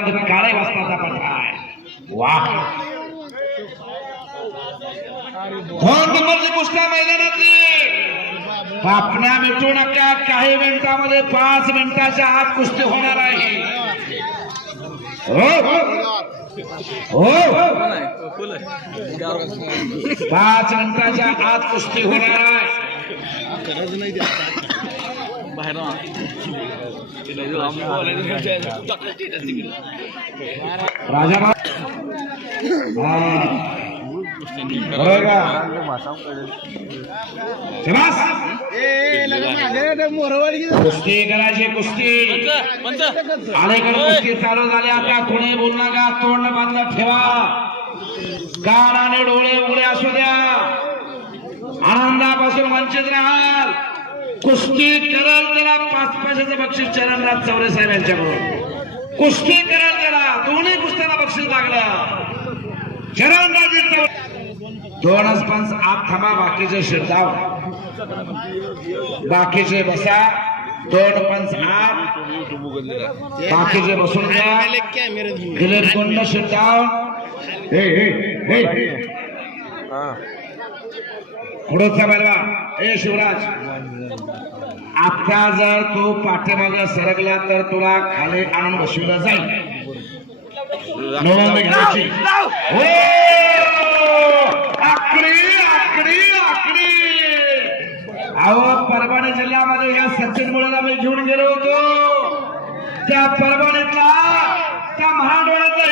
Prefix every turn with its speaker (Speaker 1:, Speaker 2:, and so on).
Speaker 1: काळे वाजताचा पठा आहे. वा दोन नंबरची कुस्त्या मैदानातली. पापण्या मिटू नका काही मिनिटामध्ये पाच मिनिटाच्या आत कुस्ती होणार आहे. हो हो. हो. पाच मिनिटाच्या आत कुस्ती होणार आहे. राजा हा. कुस्ती करायची कुस्ती! अलीकडे कुस्ती चालू झाली. आता कोणी बोल नका. तोंड बांधलं ठेवा. कान आणि डोळे उघडे असू द्या. आनंदापासून वंचित राहाल. कुस्ती कराल त्याला पाच पैशाचं बक्षीस चरणराज चौरे साहेब यांच्याकडून. कुस्ती कराल त्याला दोन्ही कुस्त्याला बक्षीस लागलं. चरणराजे चौरे दोनच पंच आत थांबा बाकीचे शिरदाव. बाकीचे बसा. दोन पंच आत. बाकीचे बसून घ्या दिलीप कोंड शिरदाव हे हे. हे. पुढचा बलवा ए शिवराज. आता जर तू पाठीमाग सरकला तर तुला खाली आणून बसविला जाईल. नोंद घ्यायची हो! आकडी आकडी आकडी. अहो परभणी जिल्ह्यामध्ये या सचिन मुलाला मी घेऊन गेलो होतो. त्या परभणीतला त्या महाडोळ्याचा